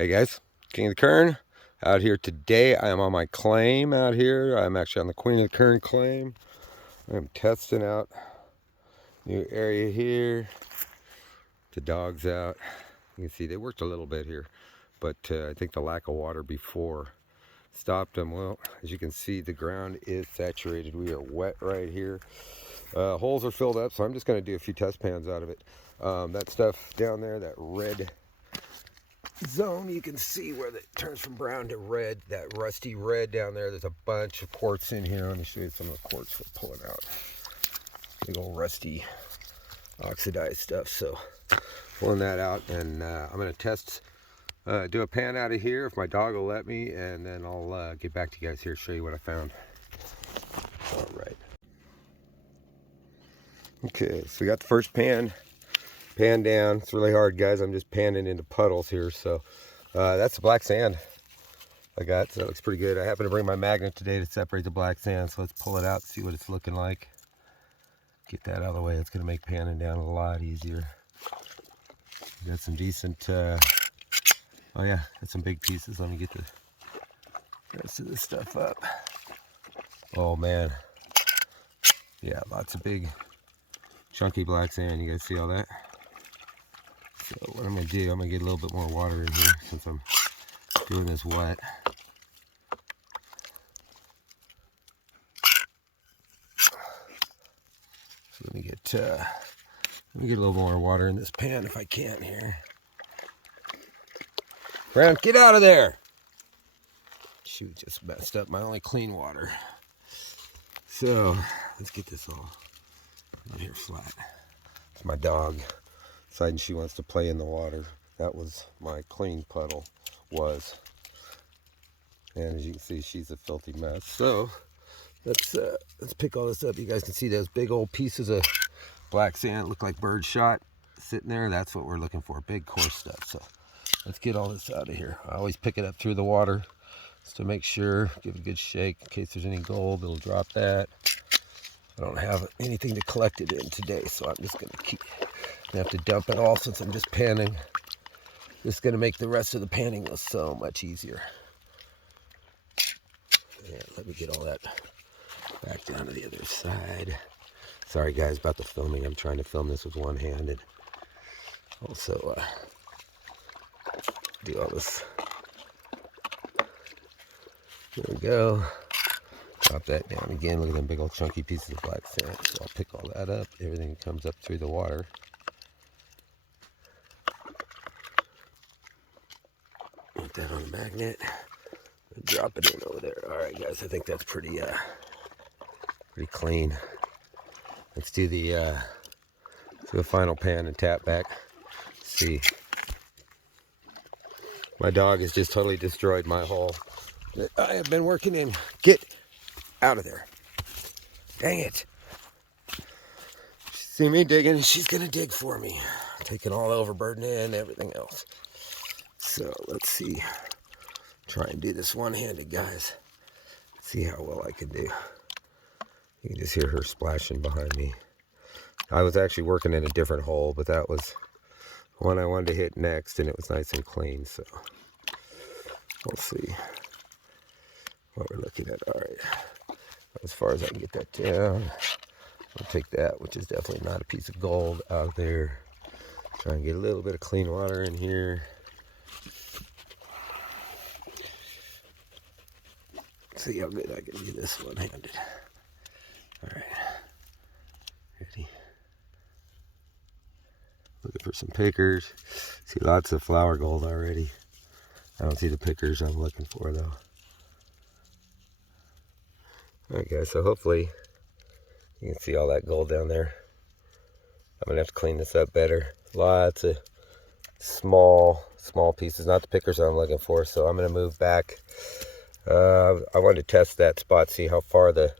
Hey guys, King of the Kern out here today. I am on my claim out here. I'm actually on the Queen of the Kern claim. I'm testing out new area here. The dog's out. You can see they worked a little bit here, but I think the lack of water before stopped them. Well, as you can see, the ground is saturated. We are wet right here. Holes are filled up, so I'm just going to do a few test pans out of it. That stuff down there, that red zone, you can see where it turns from brown to red, that rusty red down there. There's a bunch of quartz in here. Let me show you some of the quartz we're pulling out. Big old rusty oxidized stuff. So pulling that out, and I'm going to test, do a pan out of here if my dog will let me, and then I'll get back to you guys here, show you what I found. All right. Okay, so we got the first pan down. It's really hard, guys. I'm just panning into puddles here. So that's the black sand I got, so that looks pretty good. I happen to bring my magnet today to separate the black sand, so let's pull it out, see what it's looking like. Get that out of the way. It's going to make panning down a lot easier. Got some decent, oh yeah, got some big pieces. Let me get the rest of this stuff up. Oh man, yeah, lots of big chunky black sand. You guys see all that? So what I'm going to do, I'm going to get a little bit more water in here since I'm doing this wet. So let me get a little more water in this pan if I can here. Brown, get out of there! Shoot, just messed up my only clean water. So let's get this all out here flat. It's my dog deciding she wants to play in the water. That was my clean puddle was. And as you can see, she's a filthy mess. So let's pick all this up. You guys can see those big old pieces of black sand look like bird shot sitting there. That's what we're looking for, big coarse stuff. So let's get all this out of here. I always pick it up through the water just to make sure, give it a good shake in case there's any gold. It'll drop that. I don't have anything to collect it in today, so I'm just gonna have to dump it all since I'm just panning. This is gonna make the rest of the panning go so much easier. Yeah, let me get all that back down to the other side. Sorry guys about the filming. I'm trying to film this with one hand and also do all this. There we go. Drop that down again. Look at them big old chunky pieces of black sand. So I'll pick all that up. Everything comes up through the water. Put that on the magnet. And drop it in over there. All right, guys. I think that's pretty clean. Let's do the final pan and tap back. Let's see. My dog has just totally destroyed my hole that I have been working in. Get out of there. Dang it. She see me digging and she's gonna dig for me. Taking all overburden and everything else. So let's see. Try and do this one-handed, guys. See how well I can do. You can just hear her splashing behind me. I was actually working in a different hole, but that was one I wanted to hit next, and it was nice and clean. So we'll see what we're looking at. All right, as far as I can get that down, I'll take that, which is definitely not a piece of gold, out there. Try and get a little bit of clean water in here. See how good I can do this one-handed. All right, ready? Looking for some pickers. See lots of flower gold already. I don't see the pickers I'm looking for though. Alright guys, so hopefully you can see all that gold down there. I'm gonna have to clean this up better. Lots of small pieces, not the pickers I'm looking for, so I'm gonna move back. I wanted to test that spot, see how far the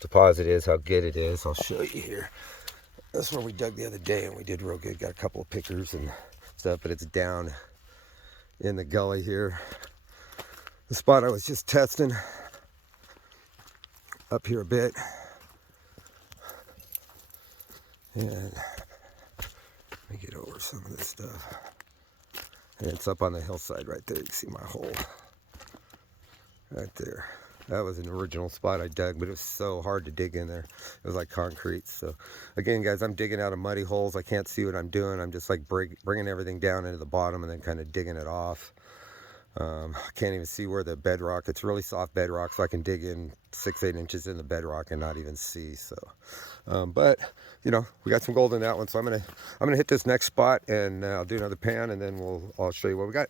deposit is, how good it is. I'll show you here. That's where we dug the other day and we did real good. Got a couple of pickers and stuff, but it's down in the gully here. The spot I was just testing up here a bit. And let me get over some of this stuff. And it's up on the hillside right there. You can see my hole right there. That was an original spot I dug, but it was so hard to dig in there. It was like concrete. So again, guys, I'm digging out of muddy holes. I can't see what I'm doing. I'm just like bringing everything down into the bottom and then kind of digging it off. I can't even see where the bedrock, it's really soft bedrock, so I can dig in 6-8 inches in the bedrock and not even see. So but you know, we got some gold in that one, so I'm gonna hit this next spot, and I'll do another pan, and then I'll show you what we got.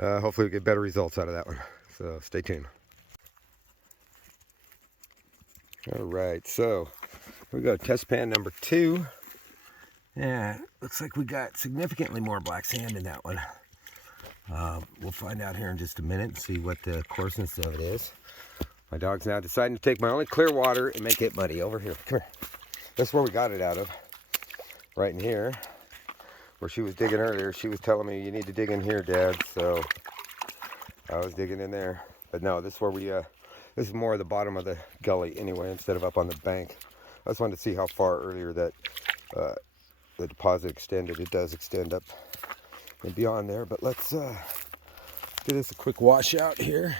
Hopefully we get better results out of that one, so stay tuned. All right, so we go test pan number 2. Yeah, looks like we got significantly more black sand in that one. We'll find out here in just a minute and see what the coarseness of it is. My dog's now deciding to take my only clear water and make it muddy. Over here, come here. That's where we got it out of. Right in here, where she was digging earlier. She was telling me, you need to dig in here, Dad. So I was digging in there. But no, this is where this is more the bottom of the gully anyway, instead of up on the bank. I just wanted to see how far earlier that the deposit extended. It does extend up and beyond there, but let's give this a quick wash out here.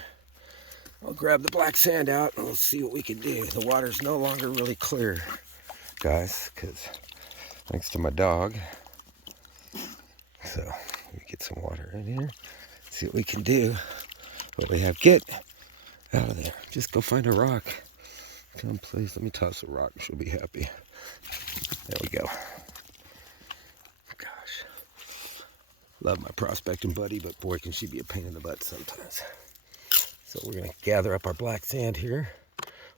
I'll grab the black sand out and we'll see what we can do. The water's no longer really clear, guys, because thanks to my dog. So let me get some water in here, see what we can do. What we have, get out of there. Just go find a rock. Come, please, let me toss a rock. She'll be happy. There we go. Love my prospecting buddy, but boy, can she be a pain in the butt sometimes. So we're going to gather up our black sand here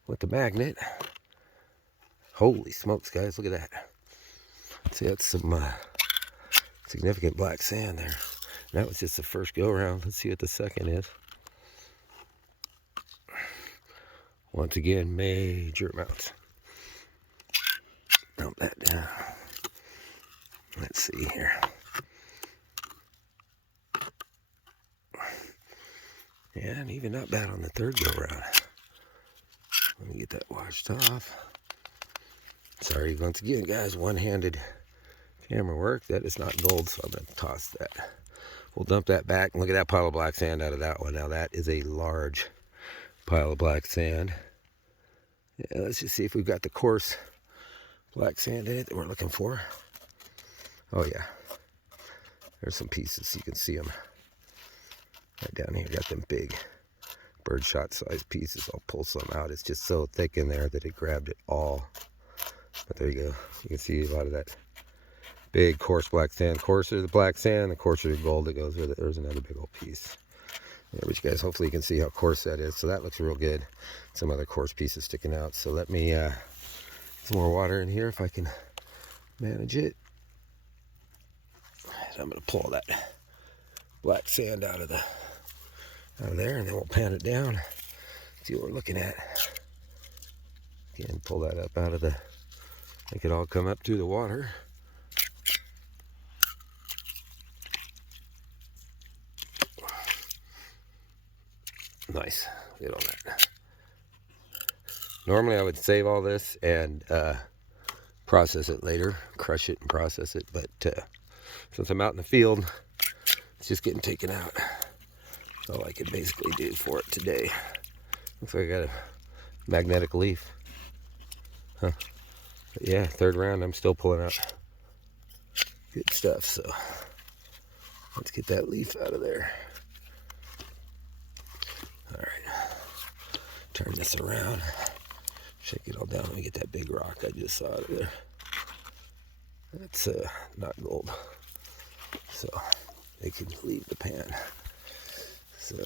with the magnet. Holy smokes, guys, look at that. See, that's some significant black sand there. And that was just the first go around. Let's see what the second is. Once again, major amounts. Dump that down. Let's see here. Yeah, and even not bad on the third go around. Let me get that washed off. Sorry, once again, guys, one-handed camera work. That is not gold, so I'm going to toss that. We'll dump that back, and look at that pile of black sand out of that one. Now, that is a large pile of black sand. Yeah, let's just see if we've got the coarse black sand in it that we're looking for. Oh, yeah. There's some pieces. You can see them. Right down here, got them big birdshot sized pieces. I'll pull some out. It's just so thick in there that it grabbed it all. But there you go. You can see a lot of that big coarse black sand. The coarser the black sand, the coarser the gold that goes with it. There's another big old piece. There, but you guys, hopefully you can see how coarse that is. So that looks real good. Some other coarse pieces sticking out. So let me get some more water in here if I can manage it. And I'm going to pull that black sand out of there, and then we'll pan it down, see what we're looking at. Again, pull that up out of the, make it all come up through the water. Nice, get on that. Normally I would save all this and process it later, crush it and process it, but since I'm out in the field, it's just getting taken out. That's all I can basically do for it today. Looks like I got a magnetic leaf. Huh. But yeah, third round, I'm still pulling out good stuff. So let's get that leaf out of there. All right. Turn this around. Shake it all down. Let me get that big rock I just saw out of there. That's not gold. So they can leave the pan. So,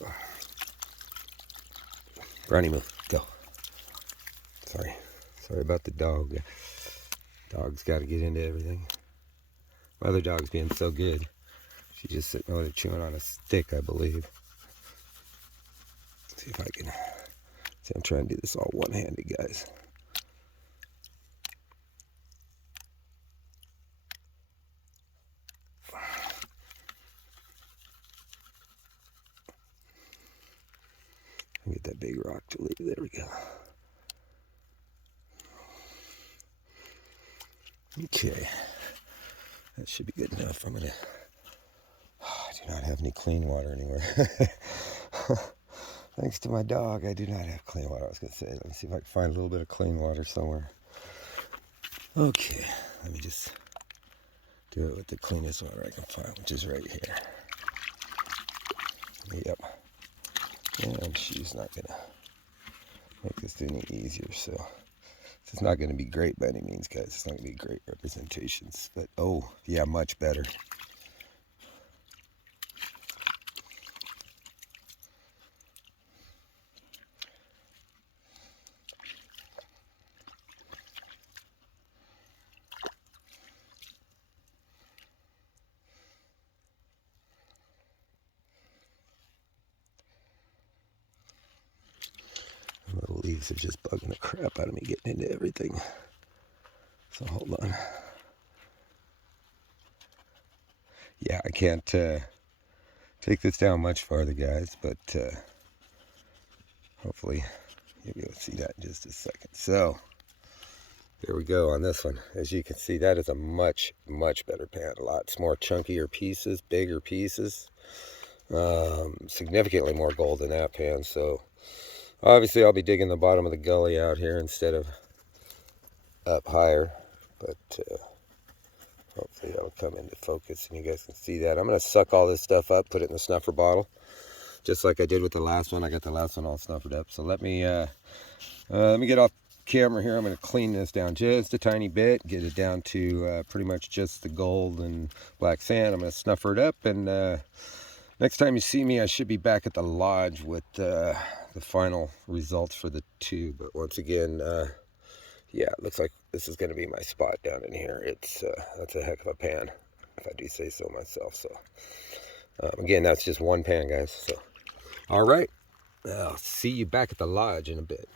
Ronnie, move, go. Sorry about the dog. Dog's got to get into everything. My other dog's being so good. She's just sitting over there chewing on a stick, I believe. Let's see if I can. See, I'm trying to do this all one-handed, guys. Get that big rock to leave. There we go. Okay, that should be good enough. I do do not have any clean water anywhere. Thanks to my dog, I do not have clean water. I was going to say, let me see if I can find a little bit of clean water somewhere. Okay, let me just do it with the cleanest water I can find, which is right here. Yep. And she's not going to make this any easier, so it's not going to be great by any means, guys. It's not going to be great representations, but oh, yeah, much better. Little leaves are just bugging the crap out of me getting into everything. So hold on. Yeah, I can't take this down much farther, guys, but hopefully you'll be able to see that in just a second. So there we go on this one. As you can see, that is a much, much better pan. Lots more chunkier pieces, bigger pieces. Significantly more gold in that pan. So obviously I'll be digging the bottom of the gully out here instead of up higher. But hopefully that will come into focus and you guys can see that. I'm going to suck all this stuff up, put it in the snuffer bottle, just like I did with the last one. I got the last one all snuffered up. So let me get off camera here. I'm going to clean this down just a tiny bit, get it down to pretty much just the gold and black sand. I'm going to snuffer it up, and next time you see me, I should be back at the lodge with the final results for the two. But once again, yeah, it looks like this is going to be my spot down in here. It's that's a heck of a pan, if I do say so myself. So again, that's just one pan, guys. So all right, I'll see you back at the lodge in a bit.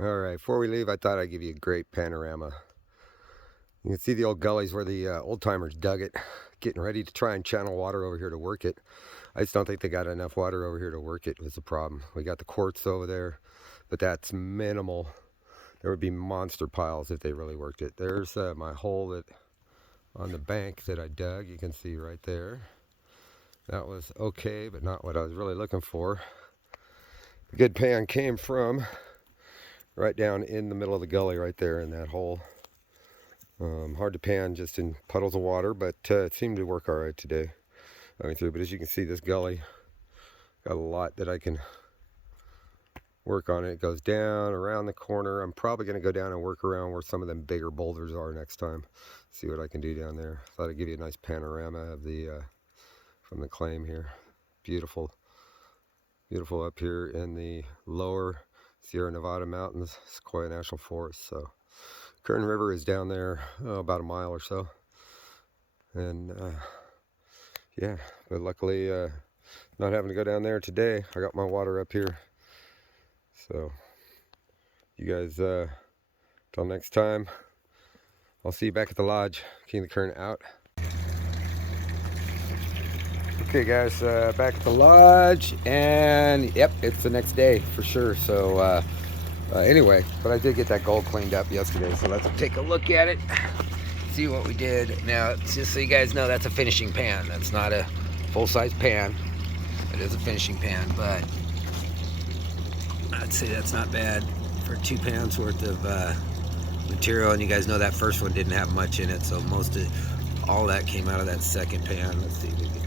All right, before we leave, I thought I'd give you a great panorama. You can see the old gullies where the old timers dug it, getting ready to try and channel water over here to work it. I just don't think they got enough water over here to work it, was the problem. We got the quartz over there, but that's minimal. There would be monster piles if they really worked it. There's my hole that on the bank that I dug. You can see right there. That was okay, but not what I was really looking for. The good pan came from right down in the middle of the gully right there in that hole. Hard to pan just in puddles of water, but it seemed to work all right today. But as you can see, this gully got a lot that I can work on. It goes down around the corner. I'm probably going to go down and work around where some of them bigger boulders are next time. See what I can do down there. Thought I'd give you a nice panorama of the from the claim here. Beautiful, beautiful up here in the lower Sierra Nevada mountains, Sequoia National Forest. So Kern River is down there about a mile or so, and yeah, but luckily not having to go down there today. I got my water up here. So you guys, till next time, I'll see you back at the lodge. King of the Kern out. Okay guys, back at the lodge, and yep, it's the next day for sure. So anyway, but I did get that gold cleaned up yesterday, so let's take a look at it, see what we did. Now, just so you guys know, that's a finishing pan. That's not a full-size pan. It is a finishing pan, but I'd say that's not bad for 2 pounds worth of material. And you guys know that first one didn't have much in it, so all that came out of that second pan. Let's see if we can get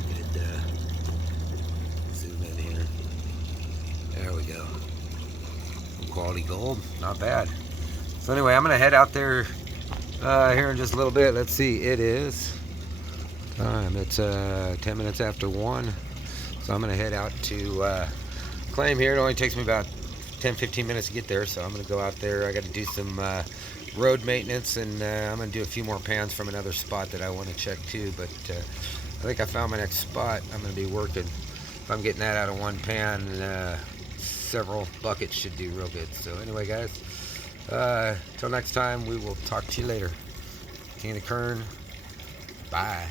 zoom in here. There we go. Some quality gold, not bad. So anyway, I'm gonna head out there here in just a little bit. Let's see, it is time. It's 10 minutes after 1. So I'm gonna head out to claim here. It only takes me about 10-15 minutes to get there, so I'm gonna go out there. I got to do some road maintenance, and I'm gonna do a few more pans from another spot that I want to check too. But I think I found my next spot. I'm gonna be working. If I'm getting that out of one pan, several buckets should do real good. So anyway, guys, till next time, we will talk to you later. King of the Kern, bye.